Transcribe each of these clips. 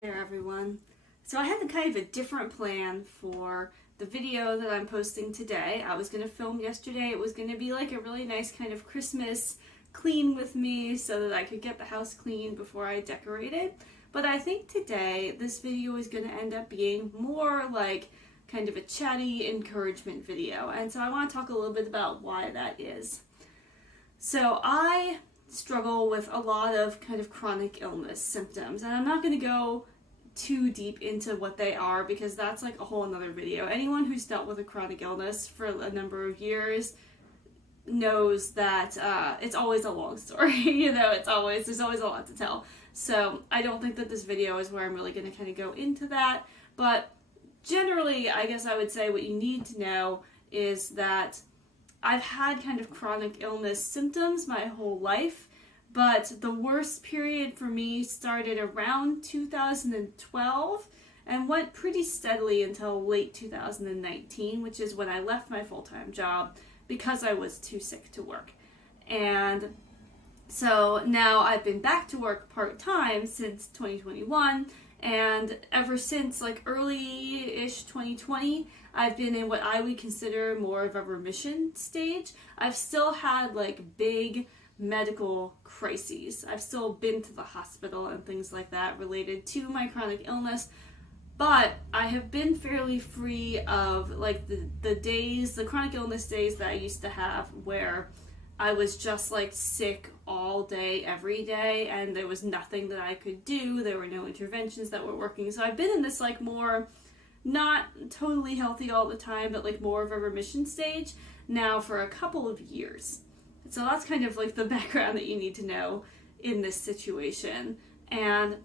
There everyone. So I had kind of a different plan for the video that I'm posting today. I was going to film yesterday. It was going to be like a really nice kind of Christmas clean with me so that I could get the house clean before I decorated. But I think today this video is going to end up being more like kind of a chatty encouragement video. And so I want to talk a little bit about why that is. So I struggle with a lot of kind of chronic illness symptoms, and I'm not going to go too deep into what they are because that's like a whole another video. Anyone who's dealt with a chronic illness for a number of years knows that it's always a long story. There's always a lot to tell. So I don't think that this video is where I'm really going to kind of go into that, but generally I guess I would say what you need to know is that I've had kind of chronic illness symptoms my whole life, but the worst period for me started around 2012 and went pretty steadily until late 2019, which is when I left my full-time job because I was too sick to work. And so now I've been back to work part-time since 2021, and ever since like early-ish 2020, I've been in what I would consider more of a remission stage. I've still had like big medical crises. I've still been to the hospital and things like that related to my chronic illness, but I have been fairly free of like the chronic illness days that I used to have where I was just like sick all day, every day, and there was nothing that I could do. There were no interventions that were working. So I've been in this like more, not totally healthy all the time, but like more of a remission stage now for a couple of years. So that's kind of like the background that you need to know in this situation. And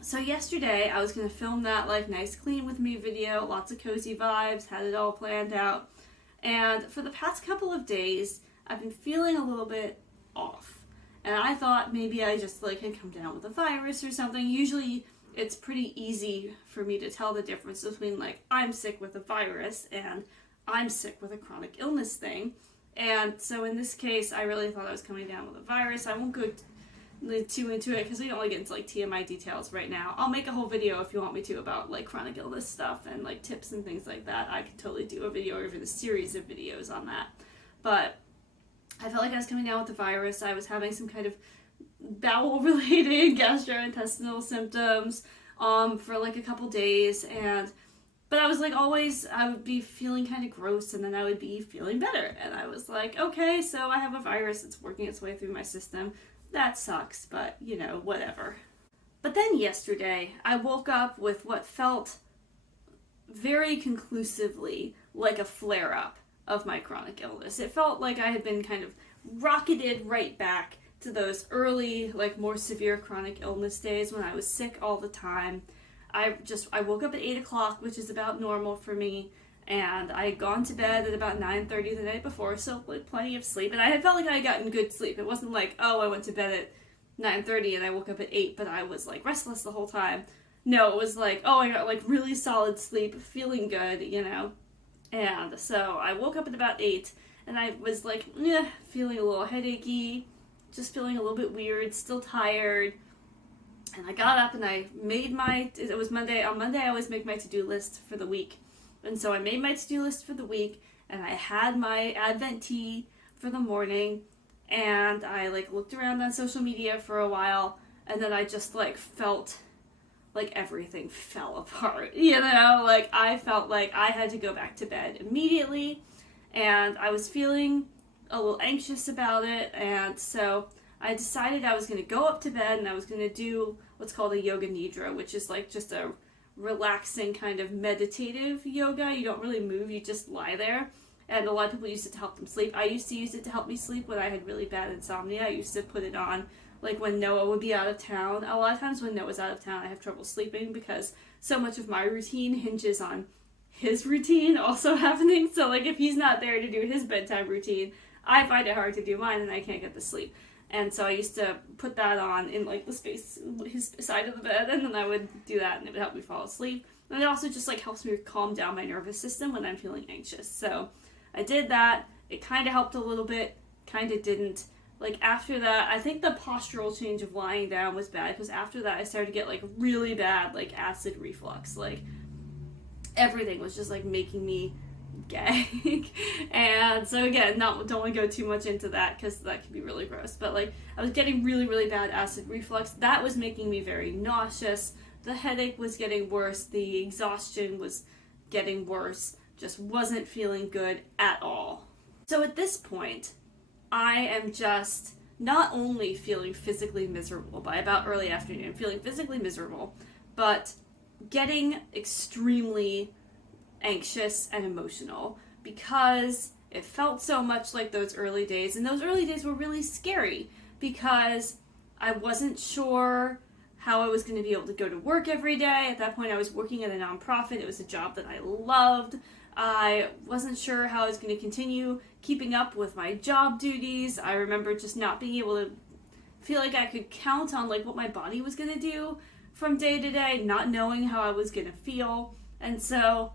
so yesterday I was going to film that like nice clean with me video, lots of cozy vibes, had it all planned out. And for the past couple of days, I've been feeling a little bit off. And I thought maybe I just like had come down with a virus or something. Usually it's pretty easy for me to tell the difference between like I'm sick with a virus and I'm sick with a chronic illness thing. And so in this case, I really thought I was coming down with a virus. I won't go too into it because we don't want to get into like TMI details right now. I'll make a whole video if you want me to about like chronic illness stuff and like tips and things like that. I could totally do a video or even a series of videos on that. But I felt like I was coming down with the virus. I was having some kind of bowel-related gastrointestinal symptoms for like a couple days, but I was like always, I would be feeling kind of gross and then I would be feeling better. And I was like, okay, so I have a virus that's working its way through my system. That sucks, but whatever. But then yesterday, I woke up with what felt very conclusively like a flare-up of my chronic illness. It felt like I had been kind of rocketed right back to those early, like more severe chronic illness days when I was sick all the time. I woke up at 8 o'clock, which is about normal for me, and I had gone to bed at about 9:30 the night before, so like plenty of sleep, and I had felt like I had gotten good sleep. It wasn't like, oh, I went to bed at 9:30 and I woke up at 8, but I was like restless the whole time. No, it was like, oh, I got like really solid sleep, feeling good, And so I woke up at about 8, and I was like, feeling a little headachy, just feeling a little bit weird, still tired. And I got up and I made it was Monday. On Monday I always make my to-do list for the week. And so I made my to-do list for the week, and I had my Advent tea for the morning, and I like looked around on social media for a while, and then I just like felt like everything fell apart, like I felt like I had to go back to bed immediately, and I was feeling a little anxious about it, and so I decided I was going to go up to bed and I was going to do what's called a yoga nidra, which is like just a relaxing kind of meditative yoga. You don't really move, you just lie there, and a lot of people use it to help them sleep. I used to use it to help me sleep when I had really bad insomnia. I used to put it on like when Noah would be out of town. A lot of times when Noah's out of town, I have trouble sleeping because so much of my routine hinges on his routine also happening. So like if he's not there to do his bedtime routine, I find it hard to do mine and I can't get to sleep. And so I used to put that on in like the space, his side of the bed, and then I would do that and it would help me fall asleep. And it also just like helps me calm down my nervous system when I'm feeling anxious. So I did that. It kind of helped a little bit, kind of didn't. like after that, I think the postural change of lying down was bad, because after that I started to get like really bad like acid reflux. Like everything was just like making me gag. And so again, don't want to go too much into that because that can be really gross, but like I was getting really bad acid reflux. That was making me very nauseous. The headache was getting worse, the exhaustion was getting worse, just wasn't feeling good at all. So at this point, I am just not only feeling physically miserable by about early afternoon, feeling physically miserable, but getting extremely anxious and emotional, because it felt so much like those early days, and those early days were really scary because I wasn't sure how I was going to be able to go to work every day. At that point I was working at a nonprofit. It was a job that I loved. I wasn't sure how I was going to continue keeping up with my job duties. I remember just not being able to feel like I could count on like what my body was going to do from day to day, not knowing how I was going to feel. And so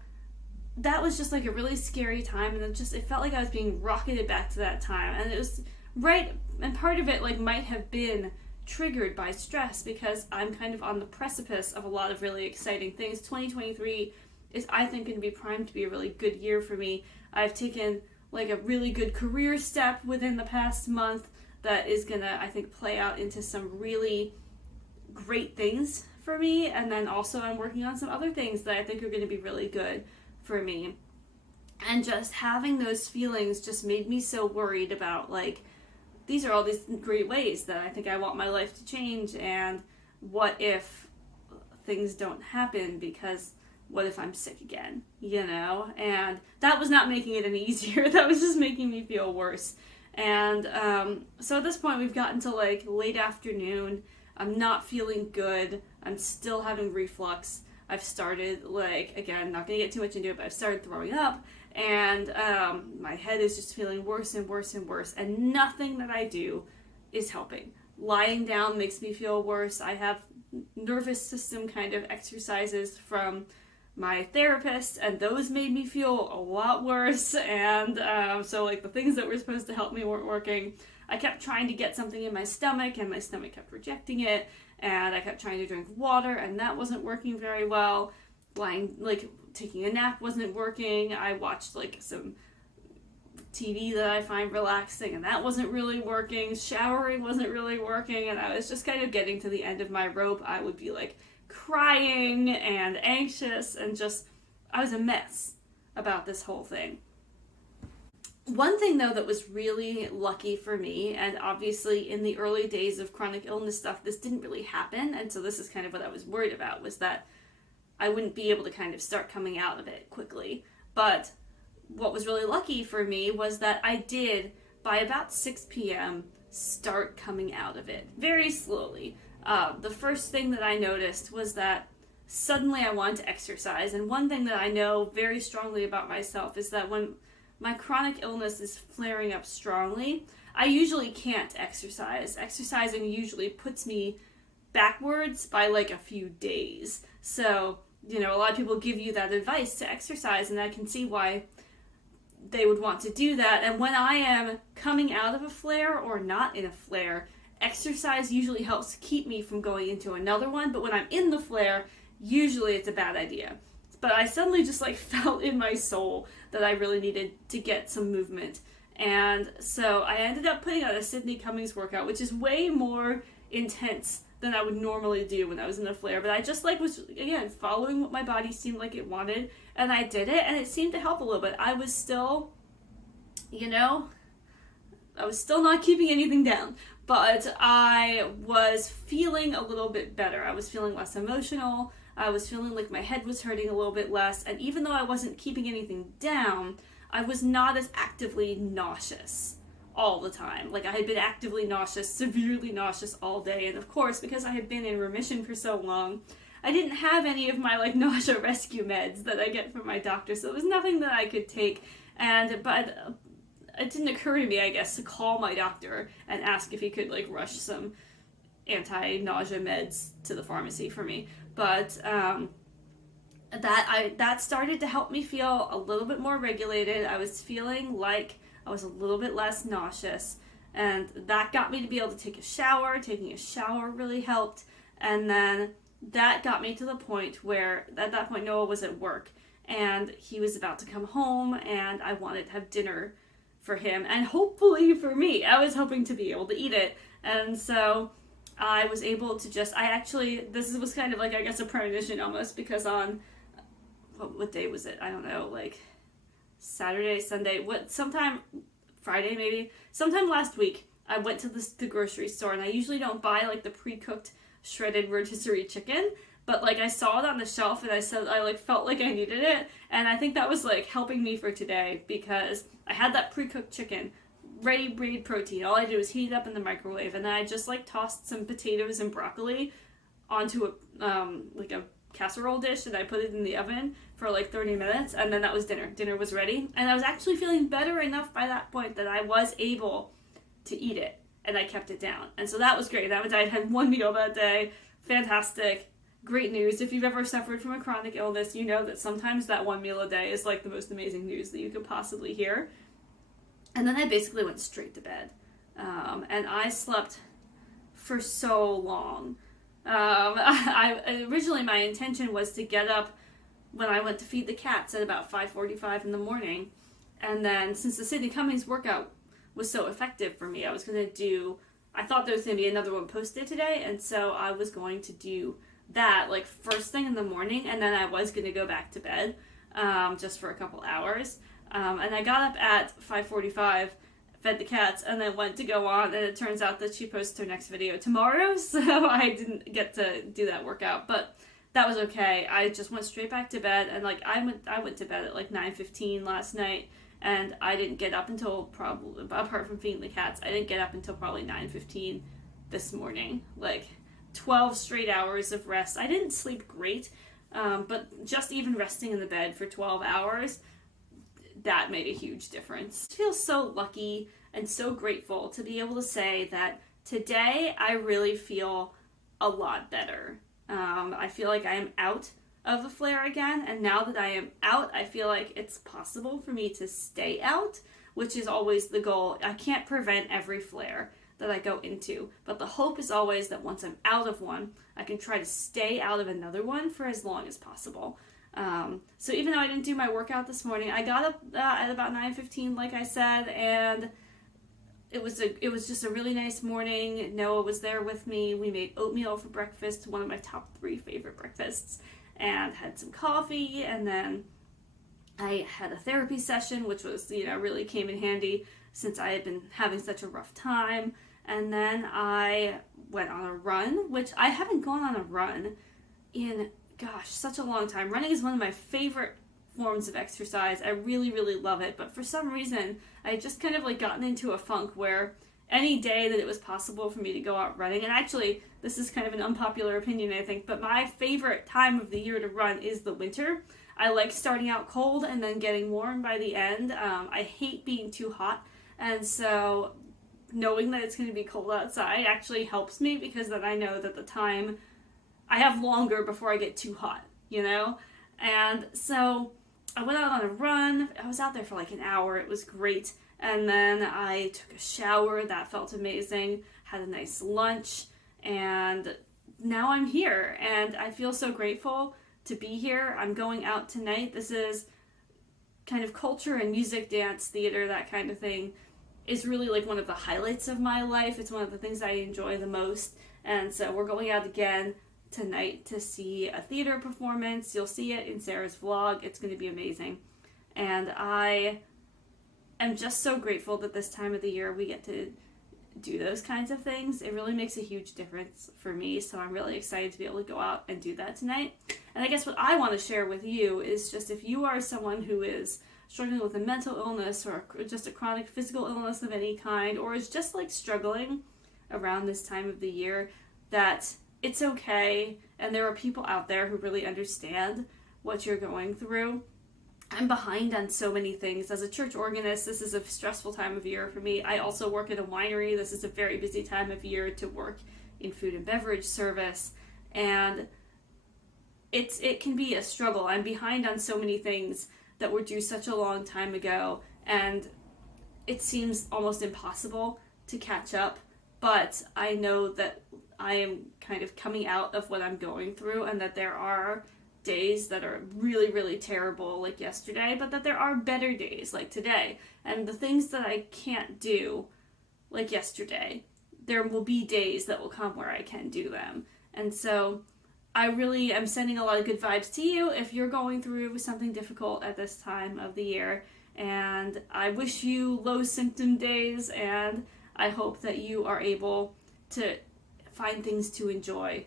that was just like a really scary time, and it felt like I was being rocketed back to that time. And it was right, and part of it like might have been triggered by stress, because I'm kind of on the precipice of a lot of really exciting things. 2023 is, I think, going to be primed to be a really good year for me. I've taken like a really good career step within the past month that is going to, I think, play out into some really great things for me. And then also I'm working on some other things that I think are going to be really good for me. And just having those feelings just made me so worried about like, these are all these great ways that I think I want my life to change, and what if things don't happen, because what if I'm sick again, you know? And that was not making it any easier. That was just making me feel worse. And so at this point we've gotten to like late afternoon. I'm not feeling good. I'm still having reflux. I've started, like, again, not going to get too much into it, but I've started throwing up, and my head is just feeling worse and worse and worse, and nothing that I do is helping. Lying down makes me feel worse. I have nervous system kind of exercises from my therapist, and those made me feel a lot worse, and so, like, the things that were supposed to help me weren't working. I kept trying to get something in my stomach, and my stomach kept rejecting it, and I kept trying to drink water, and that wasn't working very well. Taking a nap wasn't working. I watched, like, some TV that I find relaxing, and that wasn't really working. Showering wasn't really working, and I was just kind of getting to the end of my rope. I would be, like, crying and anxious, and just, I was a mess about this whole thing. One thing, though, that was really lucky for me, and obviously in the early days of chronic illness stuff, this didn't really happen, and so this is kind of what I was worried about, was that I wouldn't be able to kind of start coming out of it quickly. But what was really lucky for me was that I did, by about 6 p.m., start coming out of it, very slowly. The first thing that I noticed was that suddenly I wanted to exercise, and one thing that I know very strongly about myself is that when my chronic illness is flaring up strongly, I usually can't exercise. Exercising usually puts me backwards by like a few days. So, you know, a lot of people give you that advice to exercise, and I can see why they would want to do that. And when I am coming out of a flare or not in a flare, exercise usually helps keep me from going into another one. But when I'm in the flare, usually it's a bad idea. But I suddenly just like felt in my soul that I really needed to get some movement. And so I ended up putting out a Sydney Cummings workout, which is way more intense than I would normally do when I was in a flare. But I just like was, again, following what my body seemed like it wanted, and I did it, and it seemed to help a little bit. I was still, you know, I was still not keeping anything down, but I was feeling a little bit better. I was feeling less emotional. I was feeling like my head was hurting a little bit less, and even though I wasn't keeping anything down, I was not as actively nauseous all the time. Like, I had been actively nauseous, severely nauseous all day, and of course, because I had been in remission for so long, I didn't have any of my, like, nausea rescue meds that I get from my doctor, so there was nothing that I could take, but it didn't occur to me, I guess, to call my doctor and ask if he could, like, rush some anti-nausea meds to the pharmacy for me. But that started to help me feel a little bit more regulated. I was feeling like I was a little bit less nauseous, And that got me to be able to take a shower. Taking a shower really helped. And then that got me to the point where, at that point, Noah was at work. And he was about to come home, and I wanted to have dinner for him, and hopefully for me. I was hoping to be able to eat it. And so I was able to this was kind of like, I guess, a premonition almost, because on, what day was it? I don't know, like Saturday, Sunday, sometime Friday maybe, sometime last week, I went to the grocery store, and I usually don't buy like the pre-cooked shredded rotisserie chicken, but like I saw it on the shelf, and I felt like I needed it, and I think that was like helping me for today, because I had that pre-cooked chicken, ready-made protein. All I did was heat it up in the microwave, and then I just like tossed some potatoes and broccoli onto a casserole dish, and I put it in the oven for like 30 minutes, and then that was dinner. Dinner was ready, and I was actually feeling better enough by that point that I was able to eat it, and I kept it down. And so that was great. I had one meal that day. Fantastic. Great news. If you've ever suffered from a chronic illness, you know that sometimes that one meal a day is like the most amazing news that you could possibly hear. And then I basically went straight to bed. And I slept for so long. Originally my intention was to get up when I went to feed the cats at about 5:45 in the morning. And then, since the Sydney Cummings workout was so effective for me, I thought there was going to be another one posted today, and so I was going to do that like first thing in the morning, and then I was going to go back to bed just for a couple hours. And I got up at 5:45, fed the cats, and then went to go on, and it turns out that she posts her next video tomorrow, so I didn't get to do that workout, but that was okay. I just went straight back to bed, and like I went to bed at like 9:15 last night, and I didn't get up until probably, apart from feeding the cats, I didn't get up until probably 9:15 this morning. Like 12 straight hours of rest. I didn't sleep great, but just even resting in the bed for 12 hours, that made a huge difference. I feel so lucky and so grateful to be able to say that today I really feel a lot better. I feel like I am out of the flare again, and now that I am out, I feel like it's possible for me to stay out, which is always the goal. I can't prevent every flare that I go into, but the hope is always that once I'm out of one, I can try to stay out of another one for as long as possible. So even though I didn't do my workout this morning, I got up at about 9:15, like I said, and it was just a really nice morning. Noah was there with me. We made oatmeal for breakfast, one of my top 3 favorite breakfasts, and had some coffee, and then I had a therapy session, which was, really came in handy since I had been having such a rough time. And then I went on a run, which I haven't gone on a run in, such a long time. Running is one of my favorite forms of exercise. I really, really love it. But for some reason, I had just kind of like gotten into a funk where any day that it was possible for me to go out running, and actually, this is kind of an unpopular opinion, I think, but my favorite time of the year to run is the winter. I like starting out cold and then getting warm by the end. I hate being too hot, and so knowing that it's going to be cold outside actually helps me, because then I know that the time I have longer before I get too hot, And so I went out on a run. I was out there for like an hour. It was great. And then I took a shower. That felt amazing. Had a nice lunch. And now I'm here. And I feel so grateful to be here. I'm going out tonight. This is kind of culture and music, dance, theater, that kind of thing is really like one of the highlights of my life. It's one of the things I enjoy the most. And so we're going out again tonight to see a theater performance. You'll see it in Sarah's vlog. It's going to be amazing. And I am just so grateful that this time of the year we get to do those kinds of things. It really makes a huge difference for me, so I'm really excited to be able to go out and do that tonight. And I guess what I want to share with you is just, if you are someone who is struggling with a mental illness or just a chronic physical illness of any kind, or is just like struggling around this time of the year, that it's okay, and there are people out there who really understand what you're going through. I'm behind on so many things. As a church organist, this is a stressful time of year for me. I also work at a winery. This is a very busy time of year to work in food and beverage service, and it can be a struggle. I'm behind on so many things that were due such a long time ago, and it seems almost impossible to catch up, but I know that I am kind of coming out of what I'm going through, and that there are days that are really, really terrible, like yesterday, but that there are better days, like today. And the things that I can't do, like yesterday, there will be days that will come where I can do them. And so I really am sending a lot of good vibes to you if you're going through something difficult at this time of the year. And I wish you low symptom days, and I hope that you are able to find things to enjoy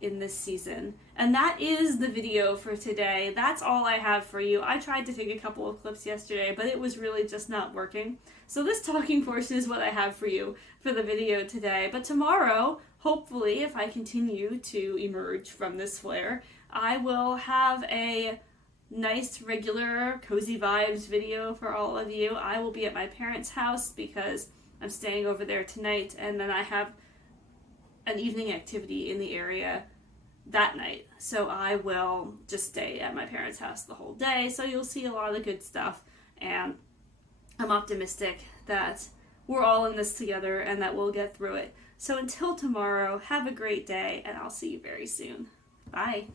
in this season. And that is the video for today. That's all I have for you. I tried to take a couple of clips yesterday, but it was really just not working. So this talking portion is what I have for you for the video today. But tomorrow, hopefully, if I continue to emerge from this flare, I will have a nice, regular, cozy vibes video for all of you. I will be at my parents' house because I'm staying over there tonight, and then I have an evening activity in the area that night. So I will just stay at my parents' house the whole day. So you'll see a lot of good stuff, and I'm optimistic that we're all in this together and that we'll get through it. So until tomorrow, have a great day, and I'll see you very soon. Bye.